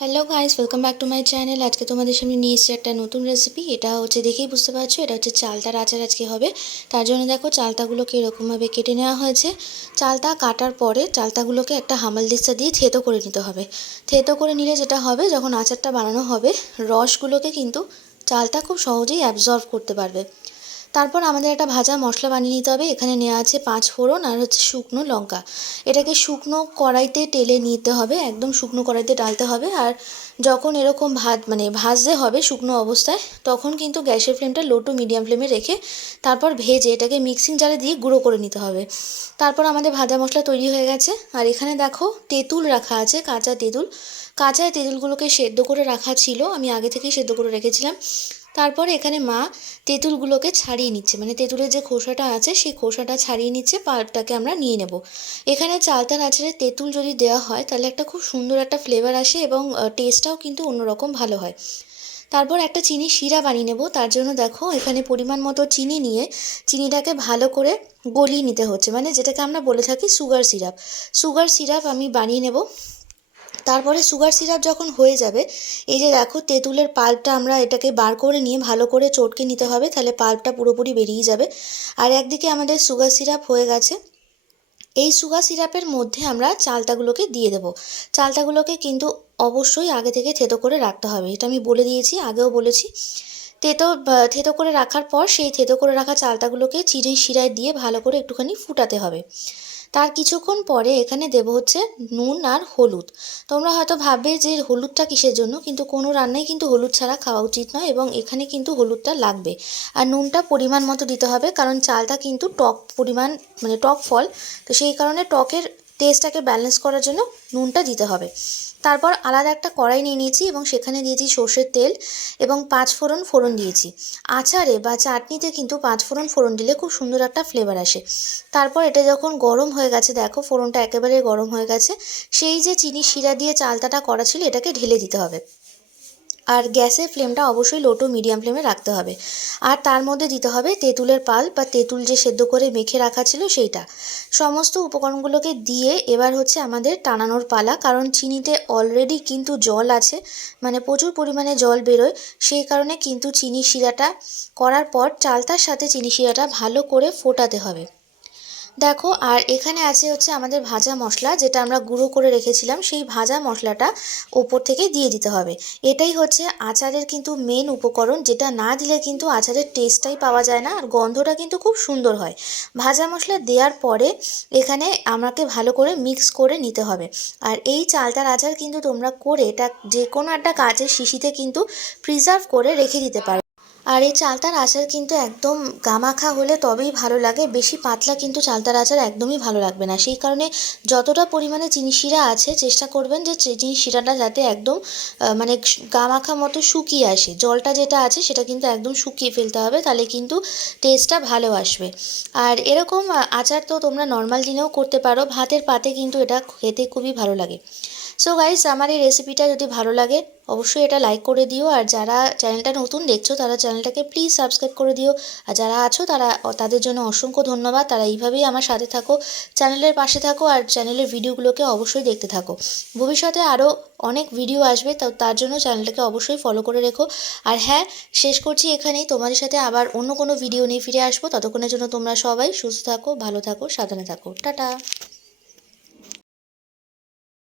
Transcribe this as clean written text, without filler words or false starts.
Hello guys, welcome back to my channel. আজকে তোমাদের সামনে নিয়ে এসেছি একটা নতুন রেসিপি। এটা হচ্ছে দেখেই বুঝতে পারছো, এটা হচ্ছে চালতার আচার আজকে হবে। তার জন্য দেখো চালতাগুলোকে এরকমভাবে কেটে নেওয়া হয়েছে। চালতা কাটার পরে চালতাগুলোকে একটা হামালদিস্তা দিয়ে থেতো করে নিতে হবে। থেতো করে নিলে যেটা হবে, যখন আচারটা বানানো হবে রসগুলোকে কিন্তু চালতা খুব সহজেই অ্যাবজর্ব করতে পারবে। তারপর আমাদের একটা ভাজা মশলা বানিয়ে নিতে হবে। এখানে নেওয়া আছে 5 ফোড়ন আর হচ্ছে শুকনো লঙ্কা। এটাকে শুকনো কড়াইতে টেলে নিতে হবে, একদম শুকনো কড়াইতে ডালতে হবে। আর যখন এরকম ভাজতে হবে শুকনো অবস্থায়, তখন কিন্তু গ্যাসের ফ্লেমটা লো টু মিডিয়াম ফ্লেমে রেখে তারপর ভেজে এটাকে মিক্সিং জারে দিয়ে গুঁড়ো করে নিতে হবে। তারপর আমাদের ভাজা মশলা তৈরি হয়ে গেছে। আর এখানে দেখো তেঁতুল রাখা আছে, কাঁচা তেঁতুল। কাঁচা তেঁতুলগুলোকে সেদ্ধ করে রাখা ছিল, আমি আগে থেকেই সেদ্ধ করে রেখেছিলাম। তারপরে এখানে মা তেঁতুলগুলোকে ছাড়িয়ে নিচ্ছে, মানে তেঁতুলের যে খোসাটা আছে সেই খোসাটা ছাড়িয়ে নিচ্ছে, পাল্পটাকে আমরা নিয়ে নেব। এখানে চালতার আচারে তেঁতুল যদি দেওয়া হয় তাহলে একটা খুব সুন্দর একটা ফ্লেভার আসে এবং টেস্টটাও কিন্তু অন্যরকম ভালো হয়। তারপর একটা চিনি শিরা বানিয়ে নেব। তার জন্য দেখো এখানে পরিমাণ মতো চিনি নিয়ে চিনিটাকে ভালো করে গলিয়ে নিতে হচ্ছে, মানে যেটাকে আমরা বলে থাকি সুগার সিরাপ। সুগার সিরাপ আমি বানিয়ে নেব। তারপরে সুগার সিরাপ যখন হয়ে যাবে, এই যে দেখো তেঁতুলের পাল্পটা আমরা এটাকে বার করে নিয়ে ভালো করে চটকে নিতে হবে, তাহলে পাল্পটা পুরোপুরি বেরিয়ে যাবে। আর একদিকে আমাদের সুগার সিরাপ হয়ে গেছে। এই সুগার সিরাপের মধ্যে আমরা চালতাগুলোকে দিয়ে দেবো। চালতাগুলোকে কিন্তু অবশ্যই আগে থেকে থেতো করে রাখতে হবে, এটা আমি বলে দিয়েছি, আগেও বলেছি। থেতো করে রাখার পর সেই থেতো করে রাখা চালতাগুলোকে চিনির শিরায় দিয়ে ভালো করে একটুখানি ফুটাতে হবে। তার কিছুক্ষণ পরে এখানে দেবো হচ্ছে নুন আর হলুদ। তোমরা হয়তো ভাববে যে হলুদটা কিসের জন্য, কিন্তু কোনো রান্নাই কিন্তু হলুদ ছাড়া খাওয়া উচিত নয়, এবং এখানে কিন্তু হলুদটা লাগবে। আর নুনটা পরিমাণ মতো দিতে হবে, কারণ চালটা কিন্তু টক পরিমাণ, মানে টক ফল, তো সেই কারণে টকের টেস্টটাকে ব্যালেন্স করার জন্য নুনটা দিতে হবে। তারপর আলাদা একটা কড়াই নিয়ে নিয়েছি এবং সেখানে দিয়েছি সর্ষের তেল এবং 5 ফোড়ন দিয়েছি। আচারে বা চাটনিতে কিন্তু 5 ফোড়ন দিলে খুব সুন্দর একটা ফ্লেভার আসে। তারপর এটা যখন গরম হয়ে গেছে, দেখো ফোড়নটা একেবারে গরম হয়ে গেছে, সেই যে চিনি শিরা দিয়ে চালতাটা করা ছিল এটাকে ঢেলে দিতে হবে। আর গ্যাসের ফ্লেমটা অবশ্যই লো টু মিডিয়াম ফ্লেমে রাখতে হবে। আর তার মধ্যে দিতে হবে তেঁতুলের পাল্প বা তেঁতুল যে সেদ্ধ করে মেখে রাখা ছিল সেইটা। সমস্ত উপকরণগুলোকে দিয়ে এবার হচ্ছে আমাদের টানানোর পালা, কারণ চিনিতে অলরেডি কিন্তু জল আছে, মানে প্রচুর পরিমাণে জল বেরোয়। সেই কারণে কিন্তু চিনি শিরাটা করার পর চালতার সাথে চিনি শিরাটা ভালো করে ফোটাতে হবে। দেখো, আর এখানে আছে হচ্ছে আমাদের ভাজা মশলা, যেটা আমরা গুঁড়ো করে রেখেছিলাম, সেই ভাজা মশলাটা ওপর থেকে দিয়ে দিতে হবে। এটাই হচ্ছে আচারের কিন্তু মেন উপকরণ, যেটা না দিলে কিন্তু আচারের টেস্টটাই পাওয়া যায় না, আর গন্ধটা কিন্তু খুব সুন্দর হয়। ভাজা মশলা দেওয়ার পরে এখানে আমাকে ভালো করে মিক্স করে নিতে হবে। আর এই চালতার আচার কিন্তু তোমরা করে এটা যে কোনো একটা কাচের শিশিতে কিন্তু প্রিজার্ভ করে রেখে দিতে পারো। আর এই চালতার আচার কিন্তু একদম গামাখা হলে তবেই ভালো লাগে, বেশি পাতলা কিন্তু চালতার আচার একদমই ভালো লাগবে না। সেই কারণে যতটা পরিমাণে চিনি শিরা আছে চেষ্টা করবেন যে চিনি শিরাটা যাতে একদম মানে গামাখা মতো শুকিয়ে আসে। জলটা যেটা আছে সেটা কিন্তু একদম শুকিয়ে ফেলতে হবে, তাহলে কিন্তু টেস্টটা ভালো আসবে। আর এরকম আচার তো তোমরা নর্মাল দিনেও করতে পারো, ভাতের পাতে কিন্তু এটা খেতে খুবই ভালো লাগে। সো গাইস, আমার এই রেসিপিটা যদি ভালো লাগে অবশ্যই এটা লাইক করে দিও, আর যারা চ্যানেলটা নতুন দেখছো তারা চ্যানেলটাকে প্লিজ সাবস্ক্রাইব করে দিও। আর যারা আছো তাদের জন্য অসংখ্য ধন্যবাদ, তারা এইভাবেই আমার সাথে থাকো, চ্যানেলের পাশে থাকো, আর চ্যানেলের ভিডিওগুলোকে অবশ্যই দেখতে থাকো। ভবিষ্যতে আরও অনেক ভিডিও আসবে, তার জন্য চ্যানেলটাকে অবশ্যই ফলো করে রেখো। আর হ্যাঁ, শেষ করছি এখানেই, তোমাদের সাথে আবার অন্য কোনো ভিডিও নিয়ে ফিরে আসবো। ততক্ষণের জন্য তোমরা সবাই সুস্থ থাকো, ভালো থাকো, সাবধানে থাকো। টাটা।